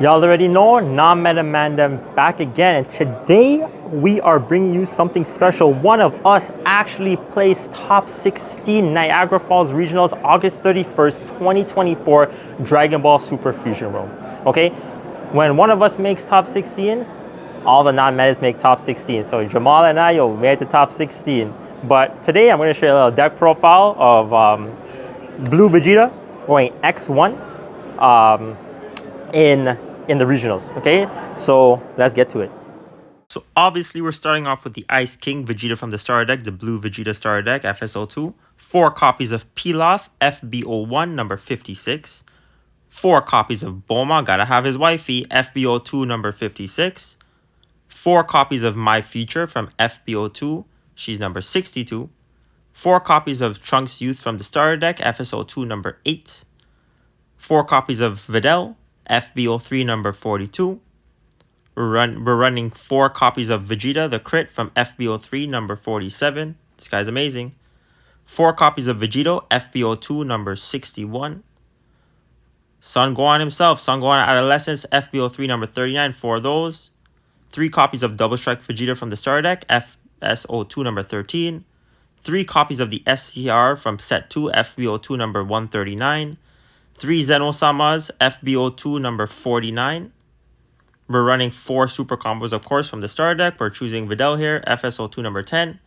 Y'all already know, non-meta Mandem back again, and today we are bringing you something special. One of us actually placed top 16 Niagara Falls Regionals August 31st, 2024 Dragon Ball Super Fusion Room. Okay, when one of us makes top 16, all the non-metas make top 16. So Jamal and I, we made the top 16. But today I'm going to show you a little deck profile of Blue Vegeta going X1 in the regionals. Okay, so let's get to it. So obviously we're starting off with the Ice King Vegeta from the starter deck, the Blue Vegeta starter deck, FSO2. 4 copies of Pilaf, FBO1, number 56. 4 copies of Bulma, gotta have his wifey, FBO2, number 56. 4 copies of My Future from FBO2, she's number 62. 4 copies of Trunks Youth from the starter deck, FSO2, number 8. 4 copies of Videl, FBO3, number 42. We're running 4 copies of Vegeta, the crit from FBO3, number 47. This guy's amazing. 4 copies of Vegito, FBO2, number 61. Son Gohan himself, Son Gohan Adolescence, FBO3, number 39. 4 of those. 3 copies of Double Strike Vegeta from the starter deck, FSO2, number 13. 3 copies of the SCR from set 2, FBO2, number 139. 3 Zeno-Samas, FBO2, number 49. We're running 4 super combos, of course, from the starter deck. We're choosing Videl here, FSO2, number 10.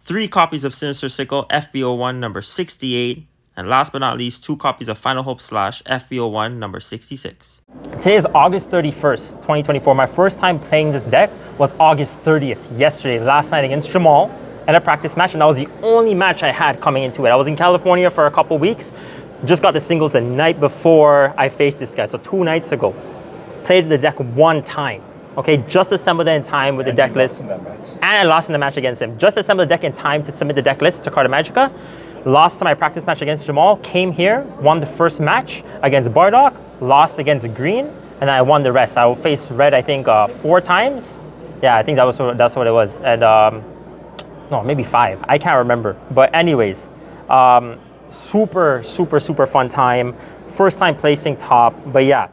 3 copies of Sinister Sickle, FBO1, number 68. And last but not least, 2 copies of Final Hope Slash, FBO1, number 66. Today is August 31st, 2024. My first time playing this deck was August 30th, yesterday, last night against Jamal, at a practice match. And that was the only match I had coming into it. I was in California for a couple weeks. Just got the singles the night before I faced this guy, so 2 nights ago. Played the deck 1 time. Okay, just assembled it in time with the deck list. And I lost in the match against him. Just assembled the deck in time to submit the deck list to Carta Magica. Lost to my practice match against Jamal. Came here, won the first match against Bardock. Lost against Green, and I won the rest. I faced Red, I think, 4 times. Yeah, I think that's what it was. And no, maybe 5. I can't remember. But anyways, super fun time. First time placing top, but yeah.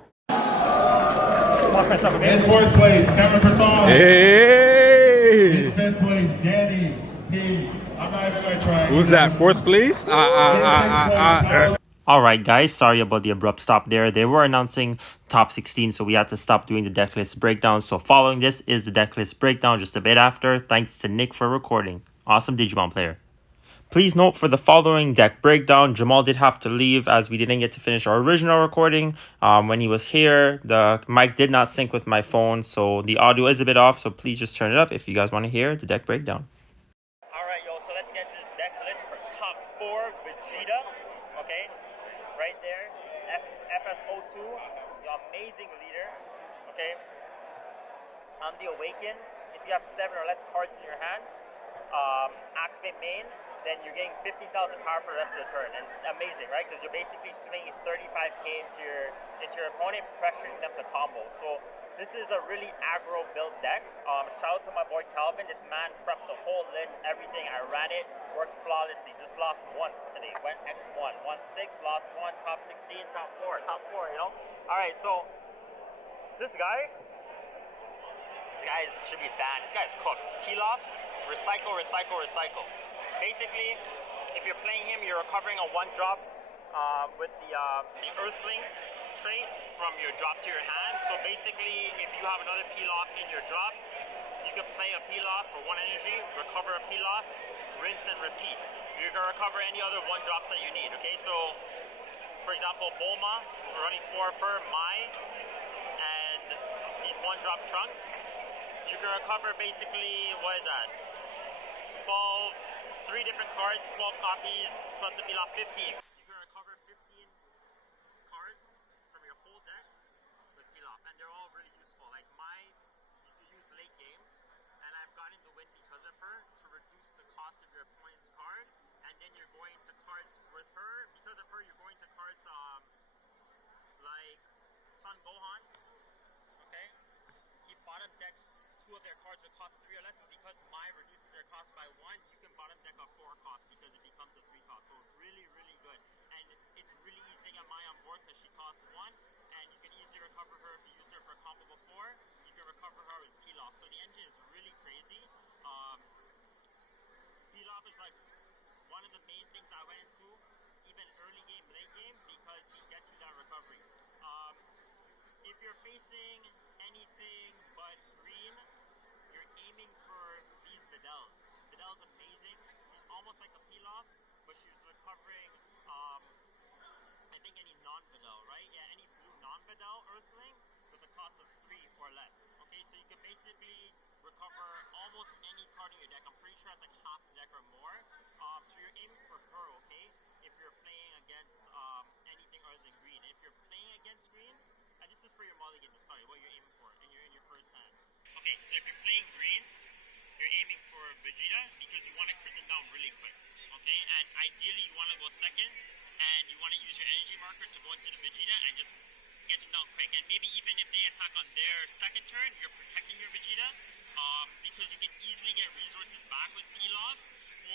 In 4th place, Kevin Bertol. Hey! In 5th place, Danny P. I'm not even going to try. Who's that? 4th place? All right, guys. Sorry about the abrupt stop there. They were announcing top 16, so we had to stop doing the deck list breakdown. So following this is the deck list breakdown just a bit after. Thanks to Nick for recording. Awesome Digimon player. Please note for the following deck breakdown, Jamal did have to leave as we didn't get to finish our original recording. When he was here, the mic did not sync with my phone, so the audio is a bit off, so please just turn it up if you guys want to hear the deck breakdown. Alright, yo, so let's get to this deck list for top 4 Vegeta. Okay, right there, FSO2, the amazing leader. Okay, on the Awaken, if you have 7 or less cards in your hand, activate main, then you're getting 15,000 power for the rest of the turn. And amazing, right? Because you're basically swinging 35k into your opponent, pressuring them to combo. So this is a really aggro build deck. Shout out to my boy Calvin. This man prepped the whole list, everything. I ran it, worked flawlessly. Just lost once today. Went X1, won 6, lost 1, top 16, top 4, you know? Alright, so this guy should be banned. This guy's cooked. Peel off, recycle. Basically, if you're playing him, you're recovering a 1-drop with the Earthling trait from your drop to your hand. So basically, if you have another peel off in your drop, you can play a peel off for 1 energy, recover a peel off, rinse and repeat. You can recover any other 1-drops that you need. Okay, so for example, Bulma, we're running 4 of her, Mai, and these 1-drop Trunks. You can recover basically, what is that? 3 different cards, 12 copies, plus the Pilaf 50. You can recover 15 cards from your whole deck with Pilaf, and they're all really useful. Like Mai, you can use late game, and I've gotten the win because of her to reduce the cost of your opponent's card, and then you're going to cards with her. Because of her, you're going to cards like Son Gohan, okay? He bottom decks 2 of their cards would cost 3 or less, but because Mai reduces their cost by 1, you can bottom deck a 4 cost because it becomes a 3 cost. So really good. And it's really easy to get Mai on board because she costs 1, and you can easily recover her if you use Pilaf is like one of the main things I went into, even early game, late game, because he gets you that recovery. If you're facing anything but green, you're aiming for these Videls. Videl's amazing. She's almost like a Pilaf, but she's recovering, I think any non-Videl, right? Yeah, any blue non-Videl Earthling with a cost of 3 or less. Okay, so you can basically recover almost any card in your deck. I'm pretty sure it's like half the deck or more. So you're aiming for her, okay? If you're playing against anything other than green. And if you're playing against green, and this is for your mulligan, sorry, what you're aiming for, and you're in your first hand. Okay, so if you're playing green, you're aiming for Vegeta because you want to crit them down really quick, okay? And ideally you want to go second, and you want to use your energy marker to go into the Vegeta and just get them down quick. And maybe even if they attack on their second turn, you're protecting your Vegeta, because you can easily get resources back with Pilaf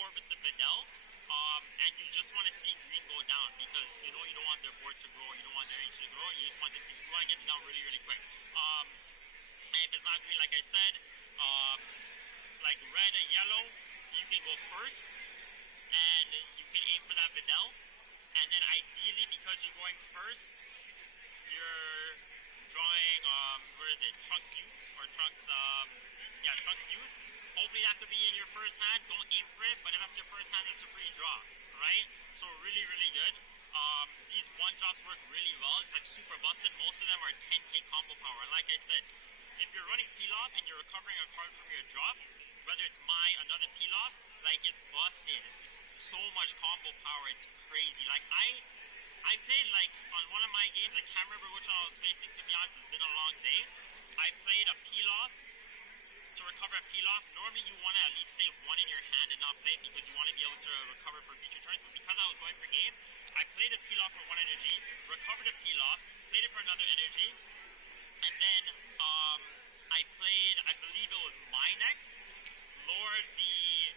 or with the Videl. And you just want to see green go down because you know you don't want their board to grow, you don't want their energy to grow, you just want them to, you want to get them down really, really quick. And if it's not green, like I said, like red and yellow, you can go first, and you can aim for that Videl. And then ideally, because you're going first, you're drawing, where is it, Trunks Youth, or Trunks, Trunks Youth. Hopefully that could be in your first hand. Don't aim for it, but if that's your first hand, that's a free draw, right? So really, really good. These one-drops work really well. It's like super busted. Most of them are 10k combo power. And like I said, if you're running Pilaf and you're recovering a card from your drop, whether it's another Pilaf, like it's busted. It's so much combo power. It's crazy. Like I played like on one of my games, I can't remember which one I was facing, to be honest. It's been a long day. I played a Pilaf. To recover a Pilaf, normally you want to at least save one in your hand and not play it because you want to be able to recover for future turns. But because I was going for game, I played a Pilaf for one energy, recovered a Pilaf, played it for another energy, and then I played, I believe it was my next, lowered the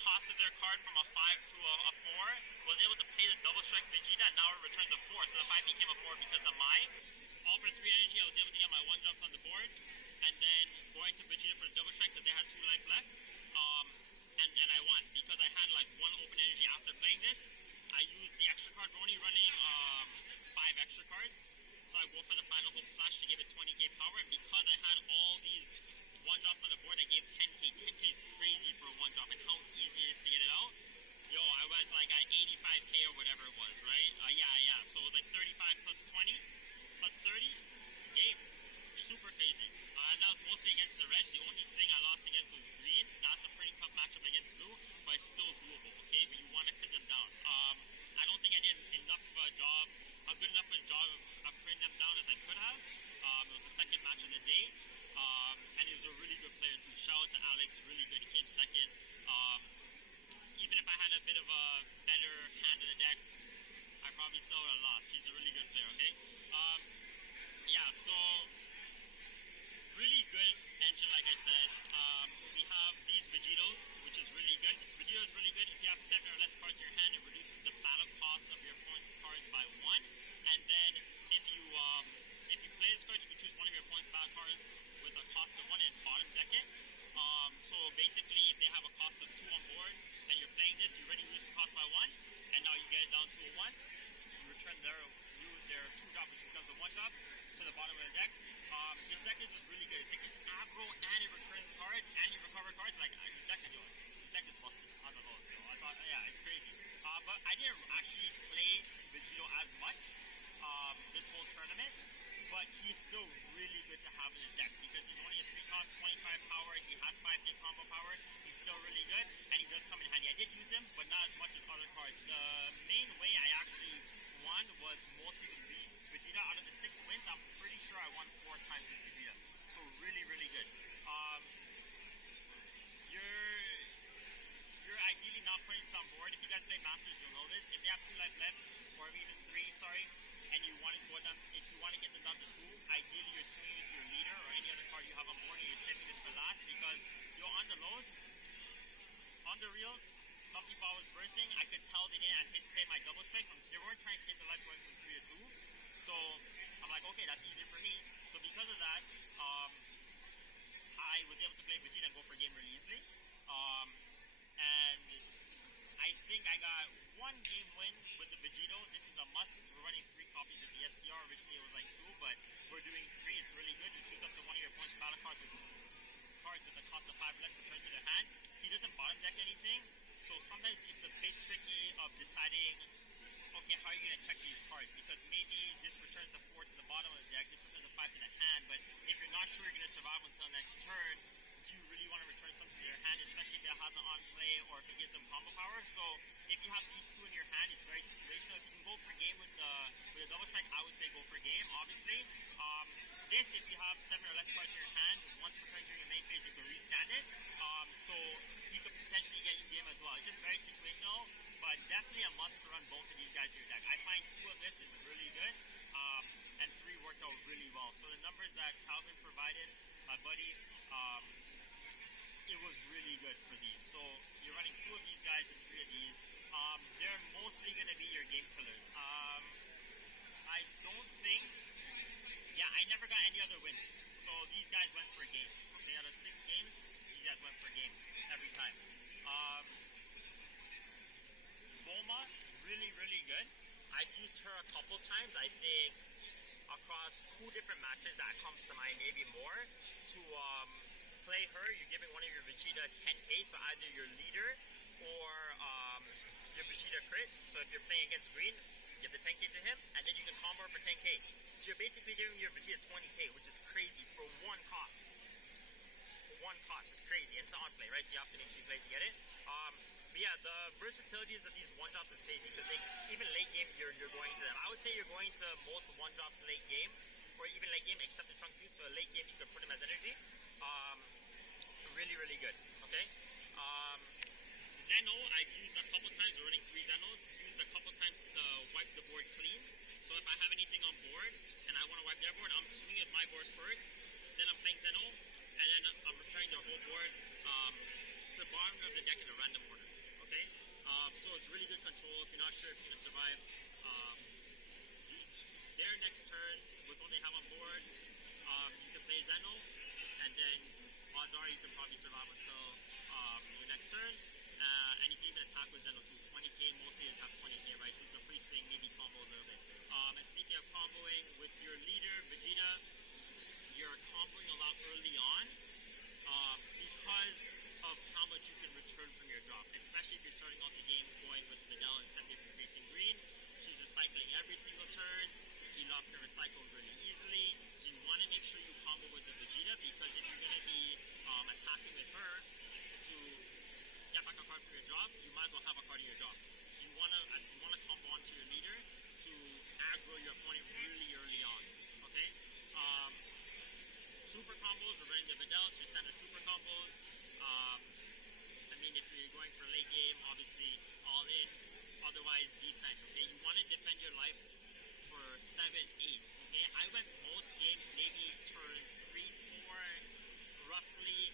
cost of their card from a 5 to a 4, was able to pay the double strike Vegeta, and now it returns a 4, so the 5 became a 4 because of my. All for 3 energy, I was able to get my 1-drops on the board, and then going to Vegeta for the double strike because they had 2 life left, and I won because I had like 1 open energy after playing this. I used the extra card, we're only running 5 extra cards, so I go for the final hope slash to give it 20k power, and because I had all these 1-drops on the board, I gave 10k. 10k is crazy for a 1-drop, and how easy it is to get it out. Yo, I was like at 85k or whatever it was, right? Yeah, so it was like 35 plus 20 plus 30, game. Super crazy. And that was mostly against the red. The only thing I lost against was green. That's a pretty tough matchup against blue, but it's still doable, okay? But you want to crit them down. I don't think I did a good enough of a job of critting them down as I could have. It was the second match of the day. And he was a really good player too. Shout out to Alex, really good. He came second. Even if I had a bit of a better hand in the deck, I probably still would have lost. He's a really good player, okay? So really good engine, like I said. We have these Vegetos, which is really good. Vegeta is really good. If you have 7 or less cards in your hand, it reduces the battle cost of your opponent's cards by 1. And then if you play this card, you can choose one of your opponent's battle cards with a cost of 1 and bottom deck it. So basically, if they have a cost of 2 on board and you're playing this, you already reduce the cost by 1, and now you get it down to a 1. You return their 2-drop, which becomes a 1-drop, to the bottom of the deck. This deck is just really good. It's aggro and it returns cards and you recover cards. Like this deck is busted on the lows. It's crazy. But I didn't actually play Vegeta as much this whole tournament. But he's still really good to have in his deck because he's only a 3-cost, 25 power. He has 5k combo power. He's still really good, and he does come in handy. I did use him, but not as much as other cards. The main way I actually won was mostly with Vegeta. Out of the 6 wins, I'm pretty sure I won 4 times with Vegeta. So really, really good. You're ideally not putting this on board. If you guys play Masters, you'll know this. If they have 2 life left, or even 3, and you want to go down, if you want to get them down to 2, ideally you're swinging with your leader or any other card you have on board, and you're saving this for last because you're on the lows, on the reels. Some people I was versing, I could tell they didn't anticipate my double strike. They weren't trying to save their life going from 3 to 2. So I'm like, okay, that's easier for me. So because of that, I was able to play Vegeta and go for a game really easily. And I got 1 game win with the Vegito. This is a must. We're running 3 copies of the STR. Originally it was like 2, but we're doing 3. It's really good. You choose up to 1 of your points battle cards with a cost of 5 less return to their hand. He doesn't bottom deck anything, so sometimes it's a bit tricky of deciding, okay, how are you going to check these cards? Because maybe this returns a 4 to the bottom of the deck, this returns a 5 to the hand, but if you're not sure you're going to survive until next turn, do you really want to return something to their hand, especially if it has an on play or if it gives them combo power? So if you have these 2 in your hand, it's very situational. If you can go for game with the double strike, I would say go for game, obviously. This, if you have 7 or less cards in your hand, once returned during your main phase, you can restand it. So he could potentially get you game as well. It's just very situational, but definitely a must to run both of these guys in your deck. I find 2 of this is really good, and 3 worked out really well. So the numbers that Calvin provided, my buddy, it was really good for these. So you're running 2 of these guys and 3 of these. They're mostly going to be your game killers. I don't think... Yeah, I never got any other wins. So these guys went for a game. Okay, out of 6 games, these guys went for a game every time. Bulma, really, really good. I've used her a couple times. I think across 2 different matches that comes to mind, maybe more, to play her, you're giving one of your Vegeta 10k, so either your leader or your Vegeta crit. So if you're playing against green, give the 10k to him, and then you can combo her for 10k. So you're basically giving your Vegeta 20k, which is crazy for 1 cost. For 1 cost is crazy. It's on play, right? So you have to make sure you play to get it. But yeah, the versatilities of these 1-drops is crazy because they even late game you're going to them. I would say you're going to most 1-drops late game, or even late game except the trunk suit. So a late game you can put him as energy. Really, really good. Okay. Zeno, I've used a couple times. We're running 3 Zenos. Used a couple times to wipe the board clean. So if I have anything on board and I want to wipe their board, I'm swinging with my board first. Then I'm playing Zeno, and then I'm returning their whole board to the bottom of the deck in a random order. Okay. So it's really good control. If you're not sure if you're gonna survive their next turn with what they have on board, you can play Zeno, and then odds are you can probably survive until your next turn. And you can even attack with Zeno too. 20k, most leaders have 20k, right? So it's a free swing, maybe combo a little bit. And speaking of comboing, with your leader, Vegeta, you're comboing a lot early on because of how much you can return from your drop. Especially if you're starting off the game going with Videl and Seppi from facing green. She's recycling every single turn. Pilaf can recycle really easily. So you want to make sure you combo with the Vegeta, because if you're going to be attacking with her to get back a card from your drop, you might as well have a card in your drop. So you want to combo onto your leader to aggro your opponent really early on. Okay? Super combos, we're running the Videls, your standard super combos. I mean, if you're going for late game, obviously all in. Otherwise, defend. Okay? You want to defend your life for 7, 8. Okay? I went most games maybe turn 3, 4, roughly.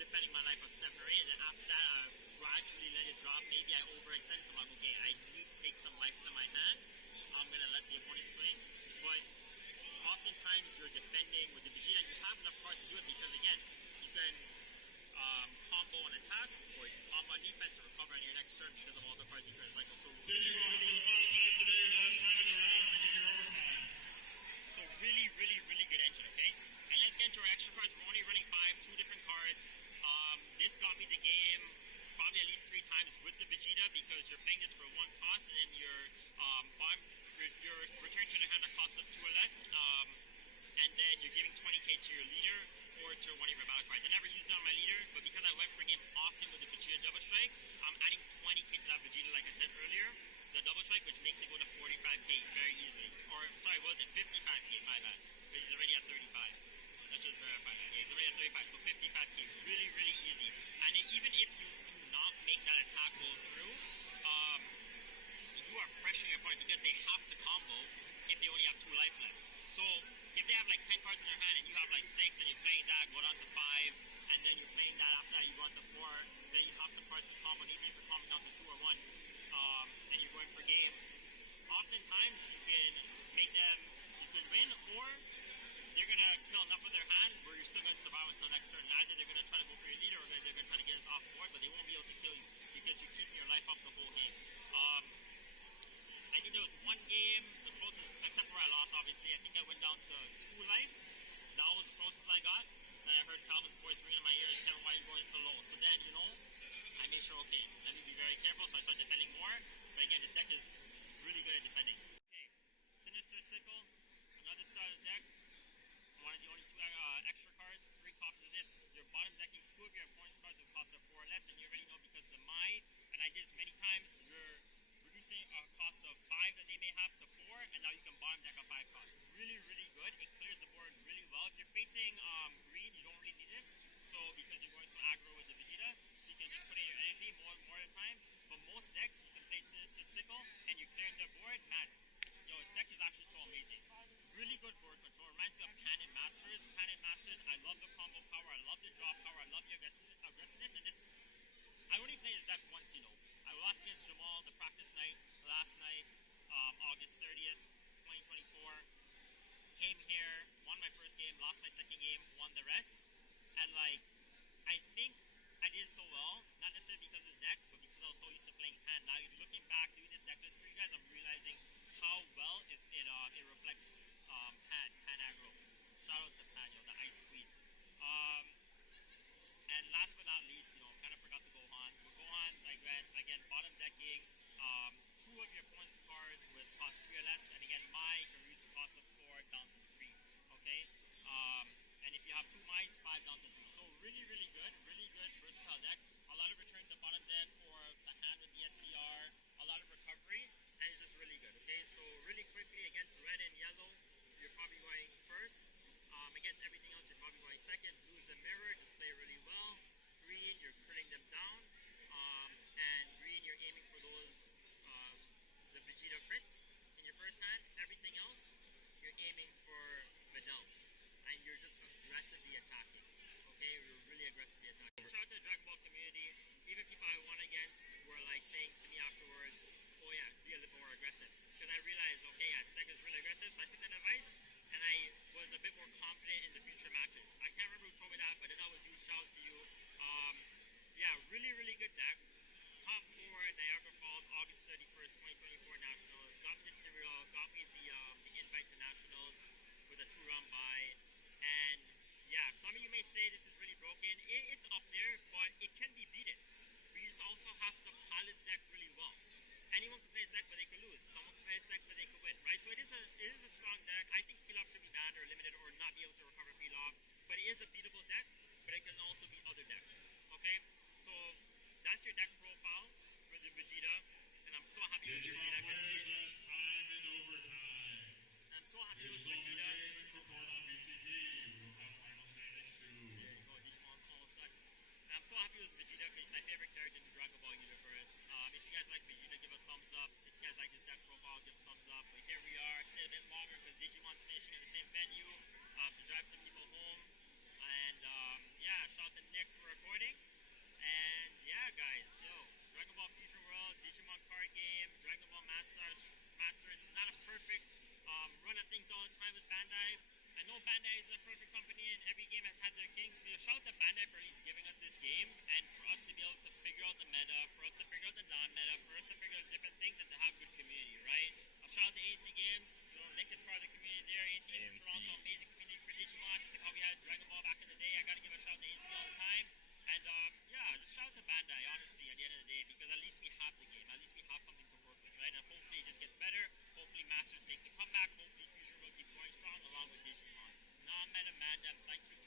Defending my life of 7 or 8, and then after that I gradually let it drop. Maybe I overextend, so I'm like, okay, I need to take some life to my hand. I'm gonna let the opponent swing. But oftentimes you're defending with the Vegeta, and you have enough cards to do it, because again, you can combo on attack, or you can combo on defense or recover on your next turn because of all the cards you can recycle. So really, really good engine, okay? And let's get into our extra cards. We're only running 5, 2 different cards. This got me the game probably at least 3 times with the Vegeta, because you're playing this for 1 cost, and then your return to the hand that costs up 2 or less, and then you're giving 20k to your leader or to one of your battle cards. I never used it on my leader, but because I went for game often with the Vegeta double strike, I'm adding 20k to that Vegeta, like I said earlier, the double strike, which makes it go to 45k very easily. Or sorry, was it 55k? My bad, because he's already at 35. Let's just verify that. Yeah, he's already at 35, so 55k, really, really easy. And then even if you do not make that attack go through, you are pressuring your opponent, because they have to combo if they only have 2 life left. So if they have like 10 cards in their hand and you have like 6, and you're playing that, go down to 5, and then you're playing that, after that you go on to 4, then you have some cards to combo, and even if you're comboing down to 2 or 1, and you're going for game, oftentimes you can make them, you can win, or they're gonna kill enough enough of their hand where you're still going to survive until next turn. Either they're going to try to go for your leader or they're going to try to get us off board, but they won't be able to kill you because you're keeping your life up the whole game. I think there was one game, the closest, except where I lost, obviously. I think I went down to 2 life. That was the closest I got. Then I heard Calvin's voice ringing in my ears, Kevin, why are you going so low? So then, I made sure, okay, let me be very careful, so I started defending more. But again, this deck is really good at defending. Okay, Sinister Sickle, another start of the deck. One of the only 2 extra cards, 3 copies of this. You're bottom decking 2 of your opponent's cards with cost of 4 or less, and you already know because of the Mai, and I did this many times, you're reducing a cost of 5 that they may have to 4, and now you can bottom deck a 5 cost. Really, really good. It clears the board really well. If you're facing green, you don't really need this, so because you're going so aggro with the Vegeta, so you can just put in your energy more at a time. But most decks, you can play Sinister Sickle, and you're clearing their board. Man, this deck is actually so amazing. Really good board control. Reminds me of Pan and Masters. Pan and Masters, I love the combo power, I love the draw power, I love the aggressiveness, and this, I only played this deck once, I lost against Jamal the practice night last night, August 30th, 2024. Came here, won my first game, lost my second game, won the rest. And I think I did so well, not necessarily because of the deck, but because I was so used to playing Pan. Now looking back, doing this deck list for you guys, I'm realizing how well it reflects Pan aggro. Shout out to Pan, the Ice Queen. And last but not least, kind of forgot the Gohans. With Gohans, again, bottom decking, 2 of your opponent's cards with cost 3 or less, and again, Mai can reduce the cost of 4 down to 3, okay? And if you have 2 Mais, 5 down to 3. So really, really good, versatile deck. A lot of return to bottom deck or to hand with the SCR, a lot of recovery, and it's just really good, okay? So really quickly, against red and yellow, you're probably going first. Against everything else, you're probably going second. Blue's a mirror, just play really well. Green, you're critting them down. And green, you're aiming for those, the Vegeta crits in your first hand. Everything else, you're aiming for Videl. And you're just aggressively attacking. Okay, you're really aggressively attacking. Shout out to the Dragon Ball community. Even people I won against were saying to me afterwards, oh yeah, be a little more aggressive. Because I realized, okay, yeah, this deck is really aggressive, so I took that advice. And I was a bit more confident in the future matches. I can't remember who told me that, but then that was you. Shout out to you. Yeah, really, really good deck. Top 4 Niagara Falls, August 31st, 2024 Nationals. Got me the cereal, got me the invite to Nationals with a 2-round bye. And yeah, some of you may say this is really broken. It's up there, but it can be beaten. But you just also have to pilot the deck really well. Anyone can play this deck, but they could lose. Someone can play this deck, but they could win, right? So it is a strong deck. I think Pilaf should be banned or limited or not be able to recover Pilaf. But it is a beatable deck, but it can also beat other decks, okay? So that's your deck profile for the Vegeta. And I'm so happy with Vegeta because time in overtime. I'm so happy with Vegeta. Report on BCP. We will have final standings soon. There you go, Digimon's almost done. And I'm so happy with Vegeta because he's my favorite character in the Dragon Ball universe. If you guys like Vegeta, give a thumbs up. If you guys like his deck profile, give a thumbs up. But here we are, stay a bit longer because Digimon's finishing at the same venue to drive some people home. And yeah, shout out to Nick for recording. And yeah, guys, Dragon Ball Fusion World, Digimon card game, Dragon Ball Masters is not a perfect run of things all the time with Bandai. I know Bandai isn't a perfect company and every game has had their kinks, but shout out to Bandai for at least giving us this game and for us to be able to figure out the meta, for us to figure out the non-meta, for us to figure out different things and to have good community, right? Shout out to AC Games, Nick is part of the community there. AC Games in Toronto, amazing community for Digimon, just like how we had Dragon Ball back in the day. I gotta give a shout out to AC all the time. And yeah, just shout out to Bandai, honestly, at the end of the day, because at least we have the game, at least we have something to work with, right? And hopefully it just gets better, hopefully Masters makes a comeback, hopefully Fusion World keeps going strong along with Digimon. Non-meta Mandem, thanks for